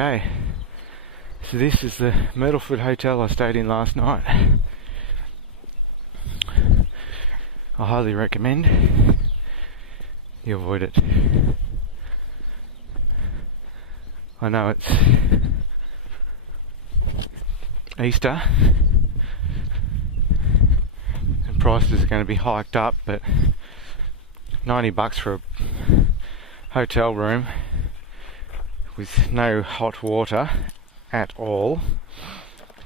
Okay, so this is the Myrtlefoot Hotel I stayed in last night. I highly recommend you avoid it. I know it's Easter and prices are going to be hiked up, but $90 for a hotel room with no hot water at all,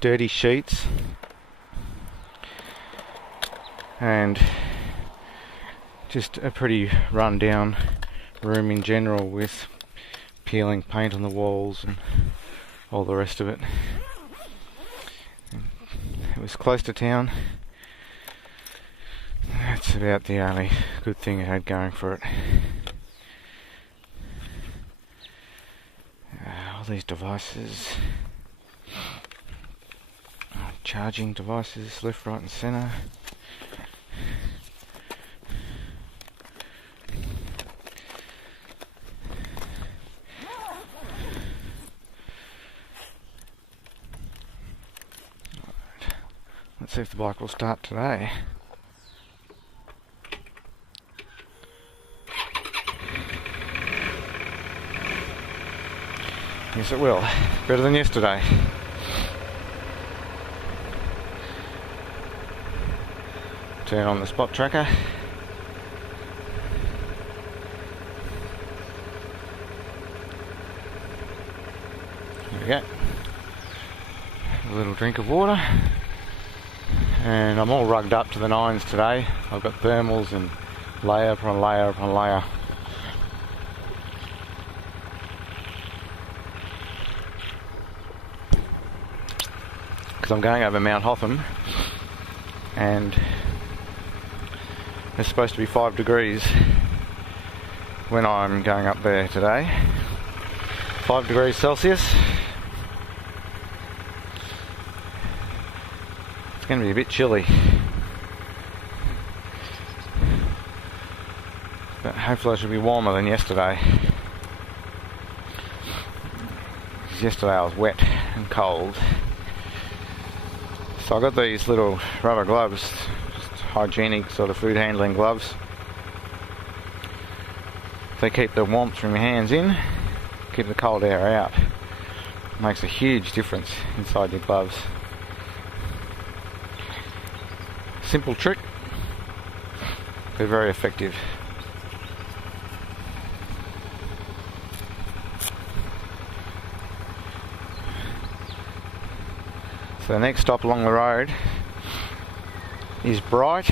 dirty sheets, and just a pretty run down room in general with peeling paint on the walls and all the rest of it. It was close to town. That's about the only good thing it had going for it. All these devices, charging devices left, right and centre. Let's see if the bike will start today. Yes, it will. Better than yesterday. Turn on the spot tracker. Here we go. A little drink of water. And I'm all rugged up to the nines today. I've got thermals and layer upon layer upon layer. Because I'm going over Mount Hotham and it's supposed to be 5 degrees when I'm going up there today. 5 degrees Celsius. It's going to be a bit chilly, but hopefully it should be warmer than yesterday, because yesterday I was wet and cold. So I got these little rubber gloves, just hygienic sort of food handling gloves. They keep the warmth from your hands in, keep the cold air out. It makes a huge difference inside your gloves. Simple trick, but very effective. So the next stop along the road is Bright.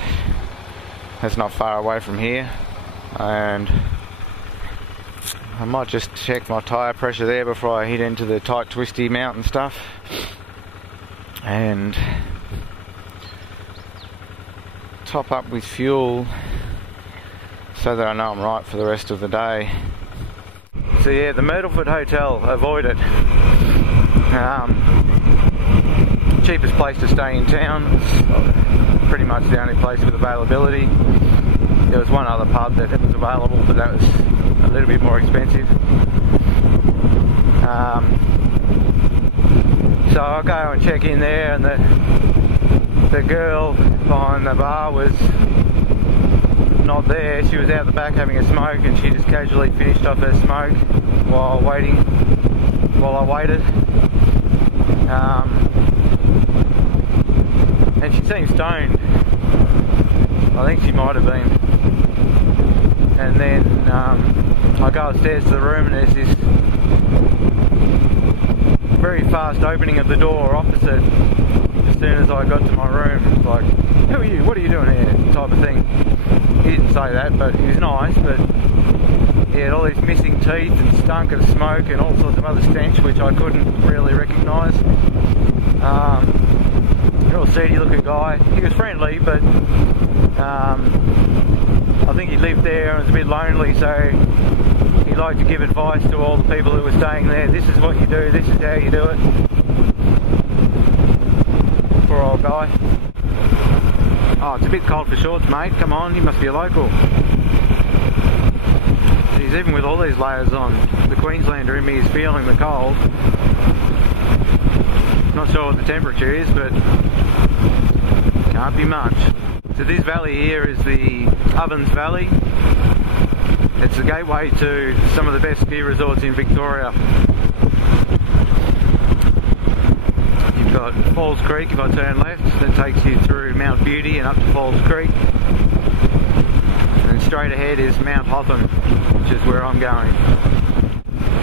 That's not far away from here, and I might just check my tyre pressure there before I hit into the tight twisty mountain stuff, and top up with fuel so that I know I'm right for the rest of the day. So yeah, the Myrtlefoot Hotel, avoid it. Cheapest place to stay in town. It's pretty much the only place with availability. There was one other pub that was available, but that was a little bit more expensive. So I'll go and check in there, and the girl behind the bar was not there. She was out the back having a smoke, and she just casually finished off her smoke while I waited. And she seemed stoned. I think she might have been. And then I go upstairs to the room, and there's this very fast opening of the door opposite. As soon as I got to my room, it was like, "Who are you? What are you doing here?" type of thing. He didn't say that, but he was nice. But he had all these missing teeth and stunk of smoke and all sorts of other stench, which I couldn't really recognise. Real seedy looking guy. He was friendly, but I think he lived there and was a bit lonely, so he liked to give advice to all the people who were staying there. This is what you do, this is how you do it. Poor old guy. Oh, it's a bit cold for shorts, mate. Come on, you must be a local. geez, even with all these layers on, the Queenslander in me is feeling the cold. Not sure what the temperature is, but can't be much. So this valley here is the Ovens Valley. It's the gateway to some of the best ski resorts in Victoria. You've got Falls Creek if I turn left, that takes you through Mount Beauty and up to Falls Creek. And straight ahead is Mount Hotham, which is where I'm going.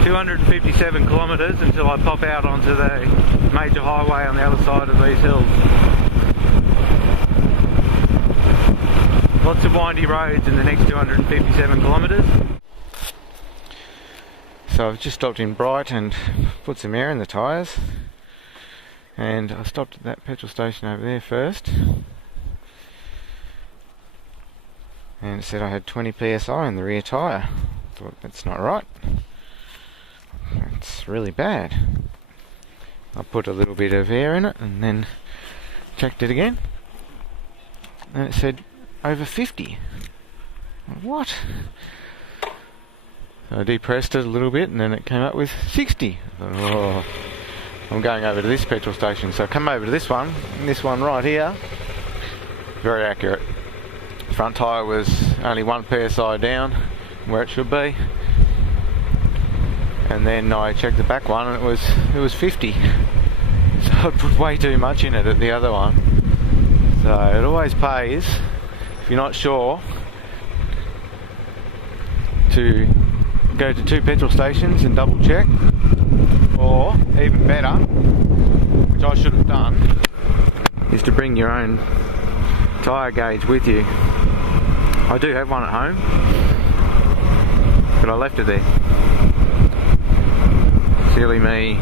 257 kilometres until I pop out onto the major highway on the other side of these hills. Lots of windy roads in the next 257 kilometres. So I've just stopped in Bright and put some air in the tyres. And I stopped at that petrol station over there first. And it said I had 20 psi in the rear tyre. Thought that's not right. It's really bad. I put a little bit of air in it and then checked it again. And it said over 50. What? So I depressed it a little bit and then it came up with 60. I thought, oh, I'm going over to this petrol station. So I come over to this one right here. Very accurate. Front tyre was only 1 psi down where it should be. And then I checked the back one and it was 50. So I put way too much in it at the other one. So it always pays, if you're not sure, to go to 2 petrol stations and double check, or even better, which I should have done, is to bring your own tyre gauge with you. I do have one at home, but I left it there. Silly me.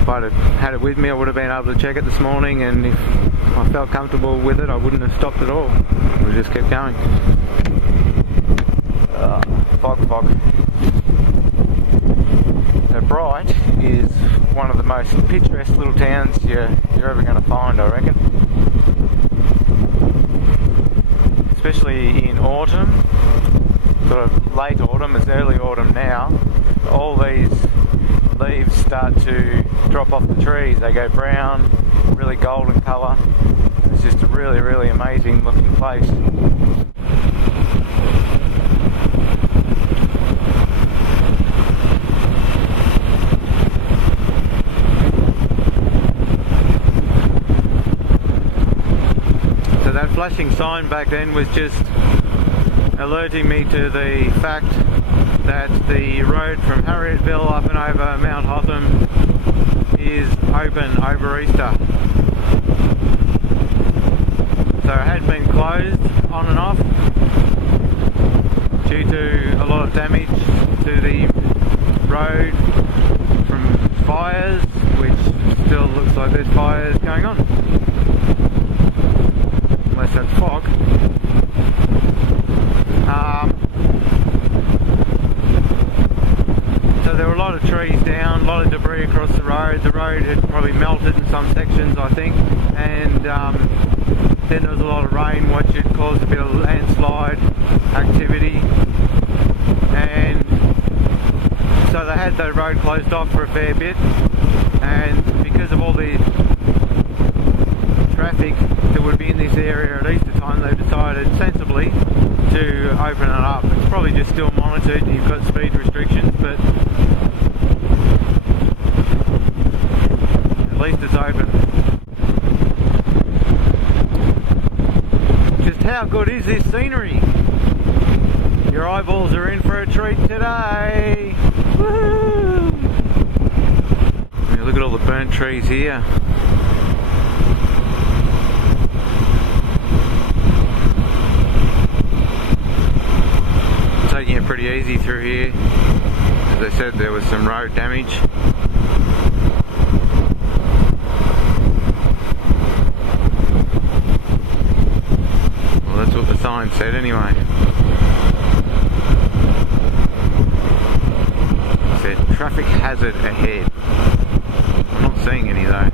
If I'd have had it with me, I would have been able to check it this morning, and if I felt comfortable with it, I wouldn't have stopped at all. I would have just kept going. Fog. So Bright is one of the most picturesque little towns you're ever going to find, I reckon. Especially in autumn, sort of late autumn, it's early autumn now. All these leaves start to drop off the trees. They go brown, really golden colour. It's just a really, really amazing looking place. So that flashing sign back then was just alerting me to the fact that the road from Harriettville up and over Mount Hotham is open over Easter. So it had been closed on and off due to a lot of damage to the road from fires, which still looks like there's fires going on. Unless that's fog. So there were a lot of trees down, a lot of debris across the road. The road had probably melted in some sections, I think, and then there was a lot of rain, which had caused a bit of landslide activity, and so they had the road closed off for a fair bit, and because of all the traffic that would be in this area at Easter time, they decided sensibly to open it up. It's probably just still monitored, you've got speed restrictions, but at least it's open. Just how good is this scenery? Your eyeballs are in for a treat today! Woohoo! Look at all the burnt trees here. Taking it pretty easy through here. As I said, there was some road damage. Well, that's what the sign said anyway. It said traffic hazard ahead. I'm not seeing any though.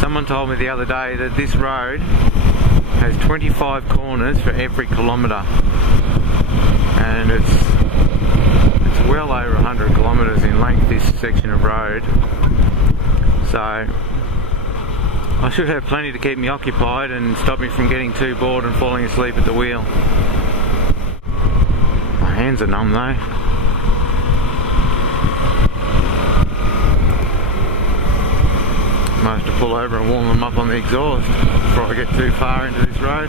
Someone told me the other day that this road has 25 corners for every kilometre, and it's well over 100 kilometres in length, this section of road. So I should have plenty to keep me occupied and stop me from getting too bored and falling asleep at the wheel. My hands are numb though. Might have to pull over and warm them up on the exhaust before I get too far into this road.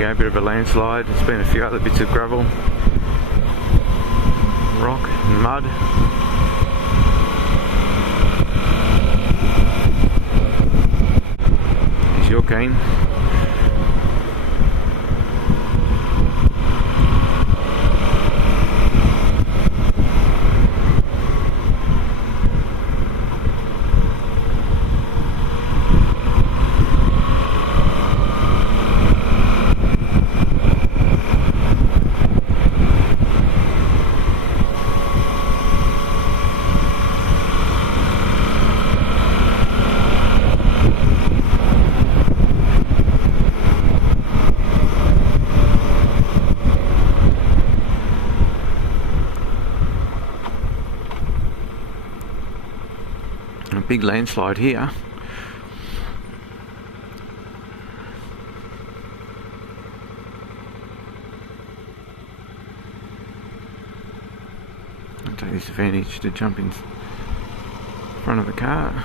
A bit of a landslide. There's been a few other bits of gravel, rock and mud. If you're keen. A big landslide here. I'll take this advantage to jump in front of the car.